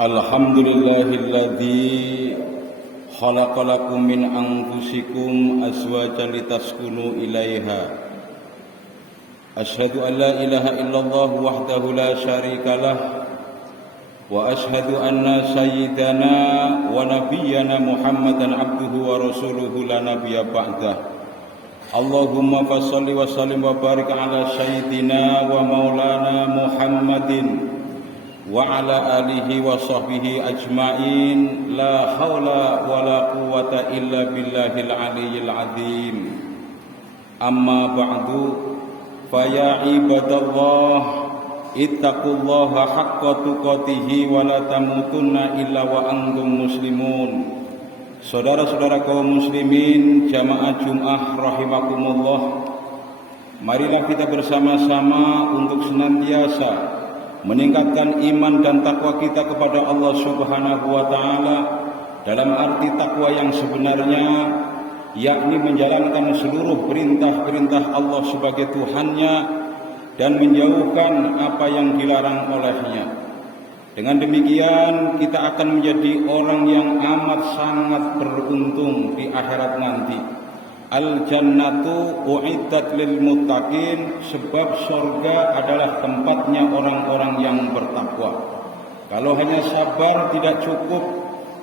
Alhamdulillahilladzi khalaqa lakum min anfusikum azwajan litaskunu ilaiha. Asyhadu an la ilaha illallah wahdahu la syarikalah wa asyhadu anna sayyidana wa nabiyyana Muhammadan abduhu wa rasuluhu la nabiyya ba'dah. Allahumma fassalli wa sallim wa barik ala sayyidina wa maulana Muhammadin wa ala alihi wa sahbihi ajma'in. La hawla wa la quwwata illa billahil aliyyil azim. Amma ba'du, fa ya ibadallah ittaqullaha haqqa tuqatih wa la tamutunna illa wa antum muslimun. Saudara-saudara kaum muslimin jamaah Jumat rahimakumullah, marilah kita bersama-sama untuk senantiasa meningkatkan iman dan takwa kita kepada Allah Subhanahu wa taala dalam arti takwa yang sebenarnya, yakni menjalankan seluruh perintah-perintah Allah sebagai Tuhannya dan menjauhkan apa yang dilarang olehnya. Dengan demikian kita akan menjadi orang yang amat sangat beruntung di akhirat nanti. Al-jannatu u'iddat lil muttaqin, sebab surga adalah tempatnya orang-orang yang bertakwa. Kalau hanya sabar tidak cukup,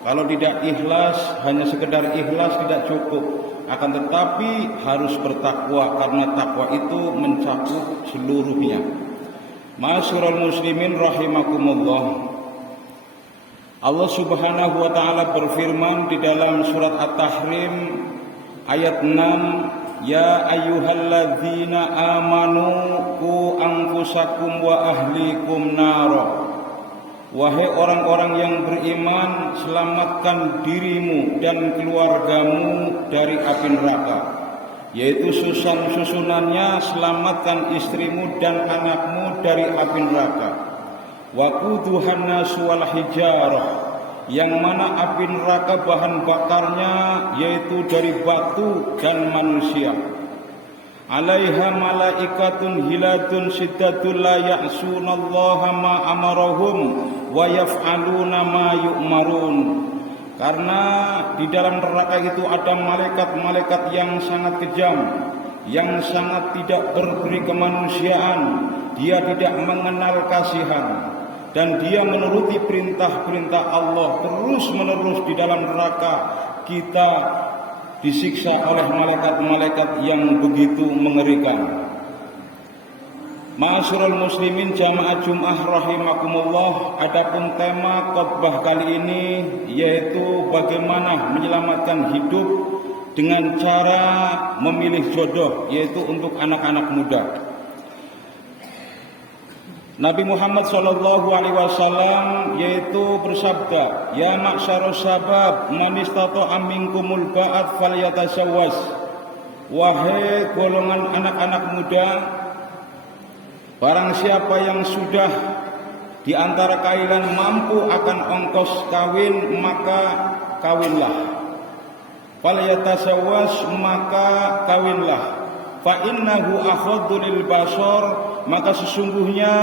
kalau tidak ikhlas, hanya sekedar ikhlas tidak cukup. Akan tetapi harus bertakwa, karena takwa itu mencakup seluruhnya. Ma'asyiral muslimin rahimakumullah, Allah Subhanahu wa taala berfirman di dalam surat At-Tahrim ayat 6, ya ayyuhalladzina amanu qu anfusakum wa ahlikum nara. Wahai orang-orang yang beriman, selamatkan dirimu dan keluargamu dari api neraka, yaitu susunannya selamatkan istrimu dan anakmu dari api neraka. Waquduhan nasu wal hijarah, yang mana api neraka bahan bakarnya yaitu dari batu dan manusia. Alaiha malaikatun hilatun siddatul la ya'sunallaha ma amarahum wa yaf'aluna ma yu'marun. Karena di dalam neraka itu ada malaikat-malaikat yang sangat kejam, yang sangat tidak berberi kemanusiaan. Dia tidak mengenal kasihan dan dia menuruti perintah-perintah Allah terus-menerus. Di dalam neraka kita disiksa oleh malaikat-malaikat yang begitu mengerikan. Ma'asyiral muslimin jamaah Jumat rahimakumullah, adapun tema khotbah kali ini yaitu bagaimana menyelamatkan hidup dengan cara memilih jodoh, yaitu untuk anak-anak muda. Nabi Muhammad sallallahu alaihi wasallam yaitu bersabda, ya ma'syarus sabab man istata'a minkumul ba'at falyatasawwas. Wahai golongan anak-anak muda, barang siapa yang sudah di antara kalian mampu akan ongkos kawin, maka kawinlah. Falyatasawwas, maka kawinlah. Fa innahu akhaddu lil basar, maka sesungguhnya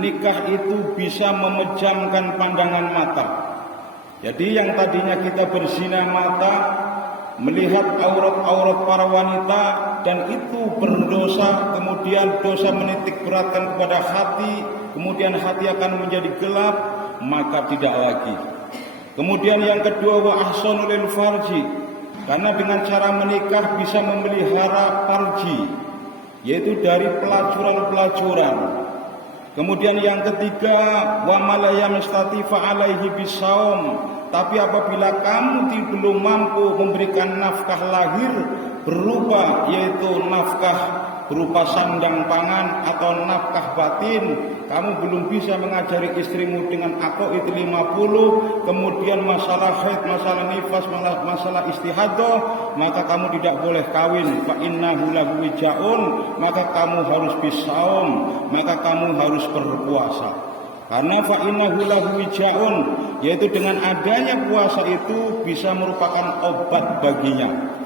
nikah itu bisa memejamkan pandangan mata. Jadi yang tadinya kita berzina mata, melihat aurat-aurat para wanita, dan itu berdosa, kemudian dosa menitik beratkan kepada hati, kemudian hati akan menjadi gelap, maka tidak lagi. Kemudian yang kedua, wa ahsanu lil farji, karena dengan cara menikah bisa memelihara farji, yaitu dari pelacuran-pelacuran. Kemudian yang ketiga, wa malayam istatifa alaihi bisaum, tapi apabila kamu belum mampu memberikan nafkah lahir berupa, yaitu nafkah berupa sandang pangan atau nafkah batin, kamu belum bisa mengajari istrimu dengan aqaid 50, kemudian masalah haid, masalah nifas, masalah istihadah, maka kamu tidak boleh kawin. Fa innahu lahu wijaun, maka kamu harus bisaum, maka kamu harus berpuasa. Karena fa innahu lahu wijaun, yaitu dengan adanya puasa itu bisa merupakan obat baginya.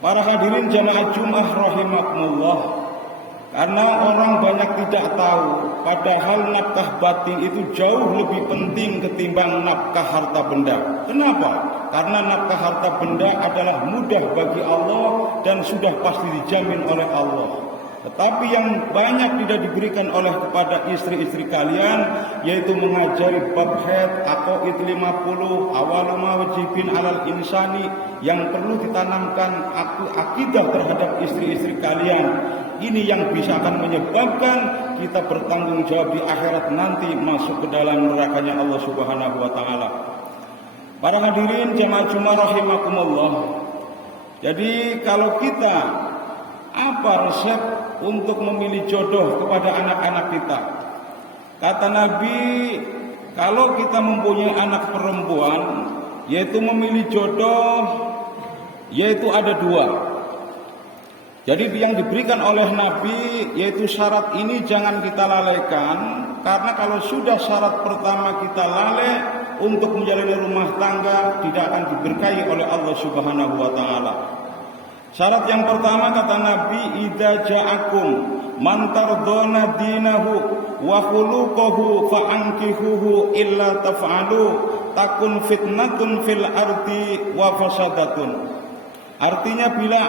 Para hadirin jamaah Jumat rahimakumullah, Karena orang banyak tidak tahu, padahal nafkah batin itu jauh lebih penting ketimbang nafkah harta benda. Kenapa? Karena nafkah harta benda adalah mudah bagi Allah dan sudah pasti dijamin oleh Allah. Tetapi yang banyak tidak diberikan oleh kepada istri-istri kalian, yaitu mengajari bab haid, aqaid 50, awwalu ma wajibin alal insani, yang perlu ditanamkan akidah terhadap istri-istri kalian. Ini yang bisa akan menyebabkan kita bertanggung jawab di akhirat nanti masuk ke dalam nerakanya Allah Subhanahu wa taala. Para hadirin jamaah Jumat rahimakumullah. Jadi kalau kita apa resep untuk memilih jodoh kepada anak-anak kita? Kata Nabi, kalau kita mempunyai anak perempuan, yaitu memilih jodoh, yaitu ada dua. Jadi yang diberikan oleh Nabi, yaitu syarat ini jangan kita lalaikan, karena kalau sudah syarat pertama kita lalai untuk menjalani rumah tangga, tidak akan diberkahi oleh Allah Subhanahu wa taala. Syarat yang pertama kata Nabi, idza ja'akum man tardona dinahu wa khuluquhu fa'ankihuhu illa taf'alu takun fitnatun fil ardi wa fasadatun. Artinya bila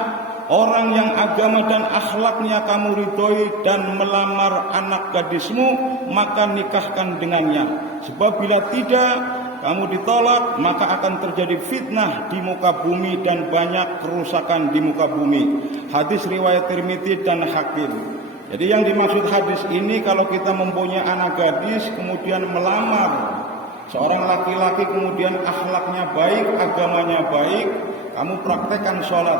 orang yang agama dan akhlaknya kamu ridhoi dan melamar anak gadismu, maka nikahkan dengannya. Sebab bila tidak, kamu ditolak, maka akan terjadi fitnah di muka bumi dan banyak kerusakan di muka bumi. Hadis riwayat Tirmidzi dan Hakim. Jadi yang dimaksud hadis ini, kalau kita mempunyai anak gadis kemudian melamar seorang laki-laki, kemudian akhlaknya baik, agamanya baik, kamu praktekkan sholat.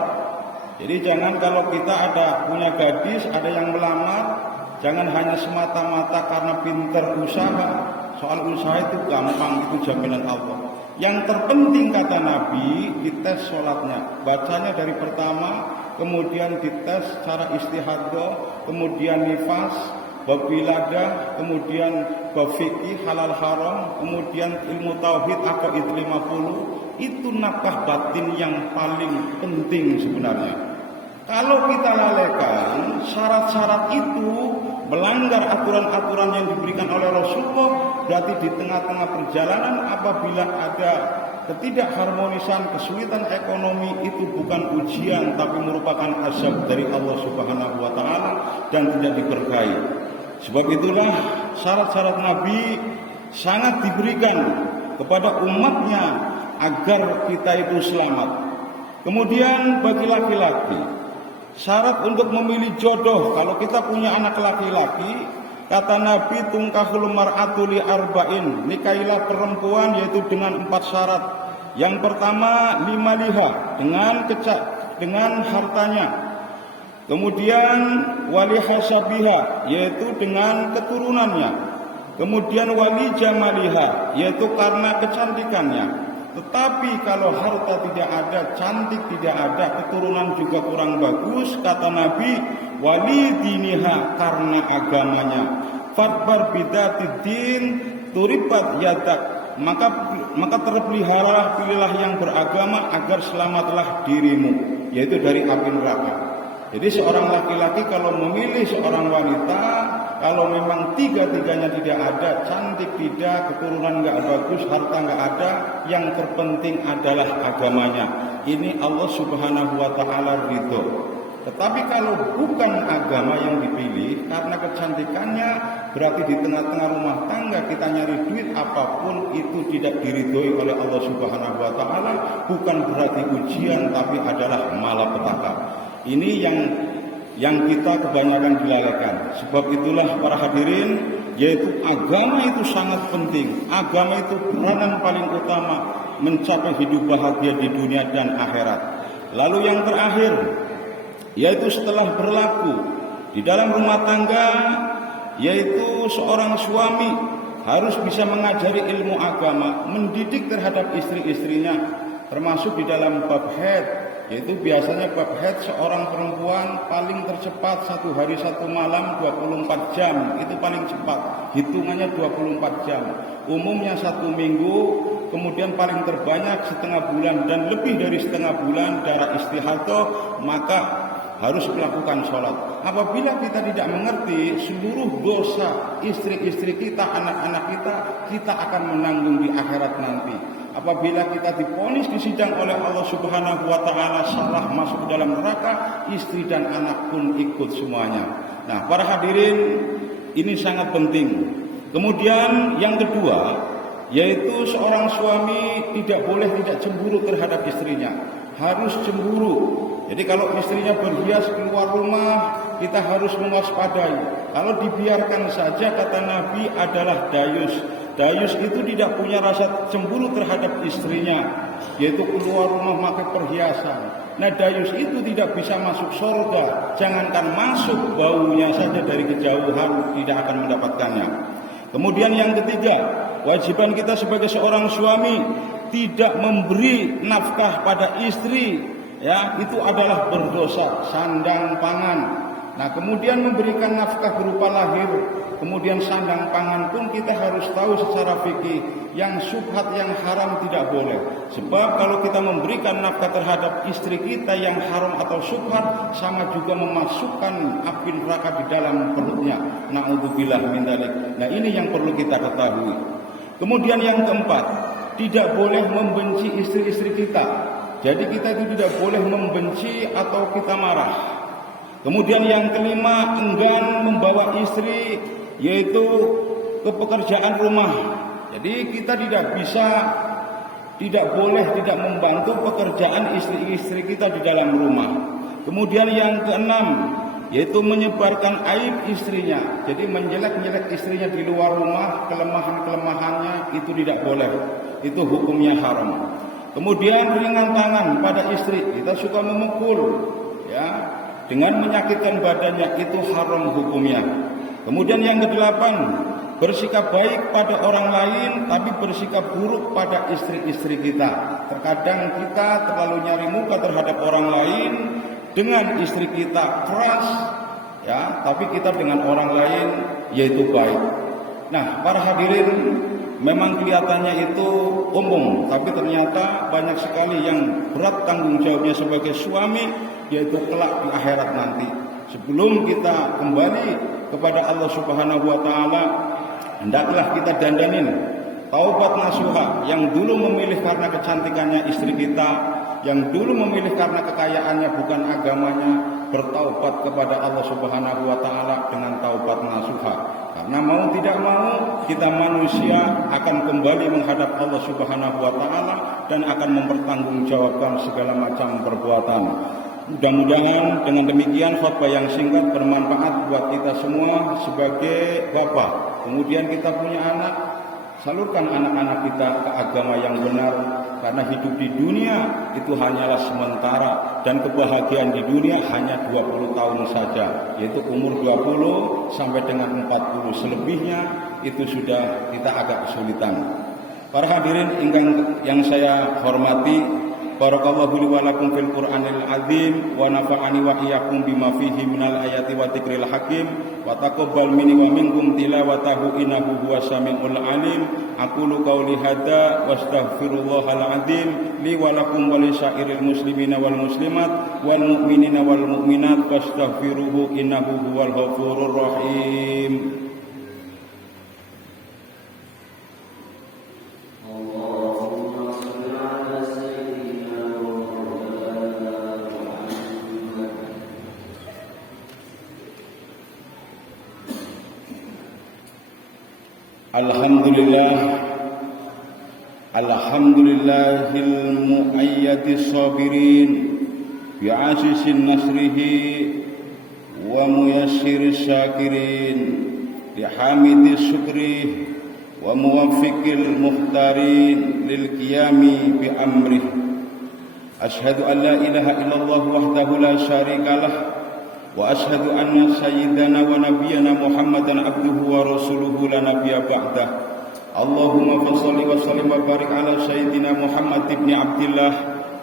Jadi jangan kalau kita punya gadis, ada yang melamar, jangan hanya semata-mata karena pinter usaha. Soal usaha itu gampang, itu jaminan Allah. Yang terpenting kata Nabi, dites sholatnya. Bacanya dari pertama, kemudian dites secara istihadah, kemudian nifas, bab wiladah, kemudian bab fikih halal haram, kemudian ilmu tauhid aqaid 50. Itu nafkah batin yang paling penting sebenarnya. Kalau kita lalaikan syarat-syarat itu, melanggar aturan-aturan yang diberikan oleh Rasulullah, berarti di tengah-tengah perjalanan apabila ada ketidakharmonisan, kesulitan ekonomi, itu bukan ujian tapi merupakan azab dari Allah Subhanahu wa taala dan tidak diberkahi. Sebab itulah syarat-syarat Nabi sangat diberikan kepada umatnya agar kita itu selamat. Kemudian bagi laki-laki, syarat untuk memilih jodoh, kalau kita punya anak laki-laki, kata Nabi, tungkahul mar'atu li arba'in, nikahilah perempuan yaitu dengan 4 syarat. Yang pertama, limaliha, dengan hartanya. Kemudian wali hasabiha, yaitu dengan keturunannya. Kemudian wali jamaliha, yaitu karena kecantikannya. Tetapi kalau harta tidak ada, cantik tidak ada, keturunan juga kurang bagus, kata Nabi, wali diniha, karena agamanya. Fatbar bidatid turibat yadak, maka terpelihara, pilihlah yang beragama agar selamatlah dirimu, yaitu dari api neraka. Jadi seorang laki-laki kalau memilih seorang wanita, kalau memang tiga-tiganya tidak ada, cantik tidak, keturunan nggak bagus, harta nggak ada, yang terpenting adalah agamanya. Ini Allah Subhanahu wa taala ridho. Tetapi kalau bukan agama yang dipilih, karena kecantikannya, berarti di tengah-tengah rumah tangga kita nyari duit apapun, itu tidak diridhoi oleh Allah Subhanahu wa taala, bukan berarti ujian tapi adalah malapetaka. Ini yang kita kebanyakan dilalaikan. Sebab itulah para hadirin, yaitu agama itu sangat penting. Agama itu peranan paling utama mencapai hidup bahagia di dunia dan akhirat. Lalu yang terakhir, yaitu setelah berlaku di dalam rumah tangga, yaitu seorang suami harus bisa mengajari ilmu agama, mendidik terhadap istri-istrinya, termasuk di dalam bab haid. Yaitu biasanya bab haid seorang perempuan paling tercepat 1 hari 1 malam 24 jam, itu paling cepat, hitungannya 24 jam. Umumnya 1 minggu, kemudian paling terbanyak setengah bulan dan lebih dari setengah bulan darah istihadah, maka harus melakukan sholat. Apabila kita tidak mengerti seluruh dosa istri-istri kita, anak-anak kita, kita akan menanggung di akhirat nanti. Apabila kita divonis di sidang oleh Allah Subhanahu wa taala salah masuk dalam neraka, istri dan anak pun ikut semuanya. Nah, para hadirin, ini sangat penting. Kemudian yang kedua, yaitu seorang suami tidak boleh tidak cemburu terhadap istrinya. Harus cemburu. Jadi kalau istrinya berhias keluar rumah, kita harus mewaspadai. Kalau dibiarkan saja, kata Nabi, adalah dayus. Dayus itu tidak punya rasa cemburu terhadap istrinya, yaitu keluar rumah pakai perhiasan. Nah, dayus itu tidak bisa masuk surga. Jangankan masuk, baunya saja dari kejauhan tidak akan mendapatkannya. Kemudian yang ketiga, kewajiban kita sebagai seorang suami tidak memberi nafkah pada istri, ya, itu adalah berdosa, sandang pangan. Nah, kemudian memberikan nafkah berupa lahir, kemudian sandang pangan pun kita harus tahu secara fikih, yang syubhat, yang haram tidak boleh. Sebab kalau kita memberikan nafkah terhadap istri kita yang haram atau syubhat, sama juga memasukkan api neraka di dalam perutnya. Na'udzubillah min dzalik. Nah, ini yang perlu kita ketahui. Kemudian yang keempat, tidak boleh membenci istri-istri kita. Jadi kita itu tidak boleh membenci atau kita marah. Kemudian yang kelima, enggan membawa istri, yaitu ke pekerjaan rumah. Jadi kita tidak boleh tidak membantu pekerjaan istri-istri kita di dalam rumah. Kemudian yang keenam, yaitu menyebarkan aib istrinya. Jadi menjelek-jelek istrinya di luar rumah, kelemahan-kelemahannya itu tidak boleh. Itu hukumnya haram. Kemudian ringan tangan pada istri, kita suka memukul, ya, dengan menyakitkan badannya, itu haram hukumnya. Kemudian yang kedelapan, bersikap baik pada orang lain tapi bersikap buruk pada istri-istri kita. Terkadang kita terlalu nyari muka terhadap orang lain, dengan istri kita keras, ya, tapi kita dengan orang lain yaitu baik. Nah, para hadirin, memang kelihatannya itu umum, tapi ternyata banyak sekali yang berat tanggung jawabnya sebagai suami, yaitu kelak di akhirat nanti. Sebelum kita kembali kepada Allah Subhanahu wa taala, hendaklah kita dandanin taubat nasuha, yang dulu memilih karena kecantikannya istri kita, yang dulu memilih karena kekayaannya bukan agamanya, bertaubat kepada Allah Subhanahu wa taala dengan taubat nasuha. Karena mau tidak mau, kita manusia akan kembali menghadap Allah Subhanahu wa taala dan akan mempertanggungjawabkan segala macam perbuatan. Mudah-mudahan dengan demikian khutbah yang singkat bermanfaat buat kita semua sebagai bapak. Kemudian kita punya anak, salurkan anak-anak kita ke agama yang benar, karena hidup di dunia itu hanyalah sementara, dan kebahagiaan di dunia hanya 20 tahun saja, yaitu umur 20 sampai dengan 40. Selebihnya itu sudah kita agak kesulitan. Para hadirin yang saya hormati, barakallahu li wa lakum fil Qur'anil azim wa nafa'ani wa iyyakum bima fihi minal ayati wa dzikril hakim wa taqabbal minni wa minkum tilawatahu innahu huwas samiul alim. Aqulu qawli hadza wastaghfirullahal azim li wa lakum wa li sa'iril muslimina wal muslimat wal mu'minina wal mu'minat wastaghfiruhu innahu huwal ghafurur rahim. Alhamdulillahil mu'ayyadis sabirin bi'asisin nasrihi wa muyassiris syakirin bihamidis syukri wa muwaffiqil muhtarin lil qiyami bi amrih. Asyhadu an la ilaha illallah wahdahu la syarikalah wa asyhadu anna sayyidana wa nabiyyana Muhammadan abduhu wa rasuluhu la nabiyya ba'dah. Allahumma shalli wa sallim wa barik ala sayyidina Muhammad ibn Abdillah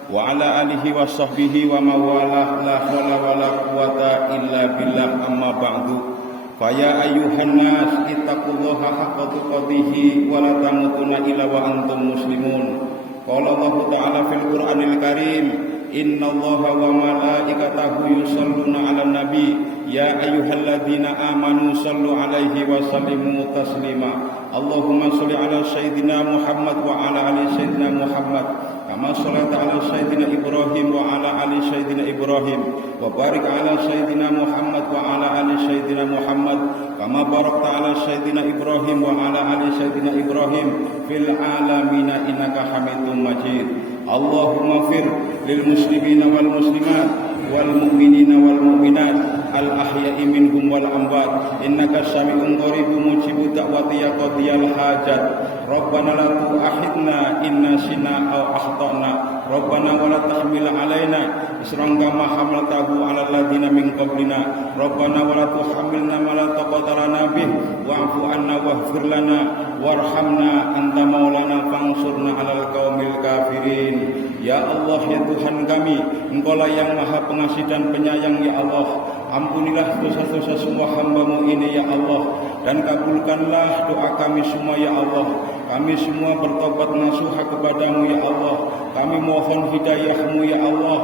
wa ala alihi wa sahbihi wa mawalah, la hawla wa la quwata illa billah, amma ba'du. Fa ya ayyuhan nas ittaqullaha haqqa tuqatih wa la tamutunna illa wa antum muslimun. Qala Allah ta'ala fil Qur'anil Karim, innallaha wa malaikatahu yusholluna 'alan nabi ya ayyuhalladzina amanu shallu 'alaihi wa sallimu taslima. Allahumma shalli 'ala sayyidina Muhammad wa 'ala ali sayyidina Muhammad kama shallaita 'ala sayyidina Ibrahim wa 'ala ali sayyidina Ibrahim wa barik 'ala sayyidina Muhammad wa 'ala ali sayyidina Muhammad kama barakta 'ala sayyidina Ibrahim wa 'ala ali sayyidina Ibrahim fil 'alamin innaka Hamidum Majid. Allahumma fir lil muslimina wal muslimat wal mu'minina wal mu'minat al ahya'i minhum wal amwat innaka sami'un qaribun mujibud da'wati ya qadiyal hajat. Rabbana la tu'akhidna in nasina aw akhtana Rabbana wa la tahmil 'alaina isran kama hamaltahu 'alal ladzina min qablina Rabbana wa la tuhammilna ma la taqata lana bih wa'fu 'anna waghfir lana warhamna anta maulana fansurna 'alal qaumil kafirin. Ya Allah, ya Tuhan kami, Engkaulah yang Maha Pengasih dan Penyayang ya Allah. Ampunilah dosa-dosa semua hamba-Mu ini ya Allah, dan kabulkanlah doa kami semua ya Allah. Kami semua bertobat nasuha kepadamu ya Allah. Kami mohon hidayah-Mu ya Allah,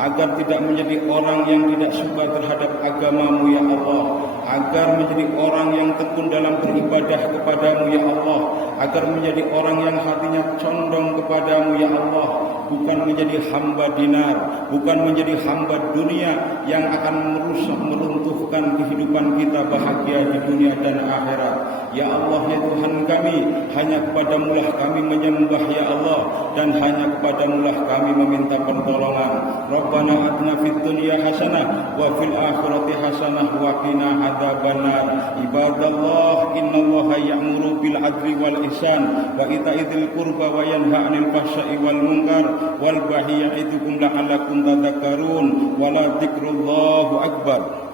agar tidak menjadi orang yang tidak suka terhadap agama-Mu ya Allah, agar menjadi orang yang tekun dalam beribadah kepadamu ya Allah, agar menjadi orang yang hatinya condong kepadamu ya Allah, bukan menjadi hamba dinar, bukan menjadi hamba dunia yang akan merusak, meruntuhkan kehidupan kita bahagia di dunia dan akhirat. Ya Allah, ya Tuhan kami, hanya kepadamu-lah kami menyembah ya Allah, dan hanya kepadamu-lah kami meminta pertolongan. Rabbana atina fid dunya hasanah wa fil akhirati hasanah wa qina adzabannar. Ibadallah, innallaha ya'muru bil adli wal ihsan wa ita'idzil qurba wa yanha 'anil fahsya'i wal munkar wal baghi ya'idukum la'allakum tadhakkarun. Wa la dzikrullahu akbar.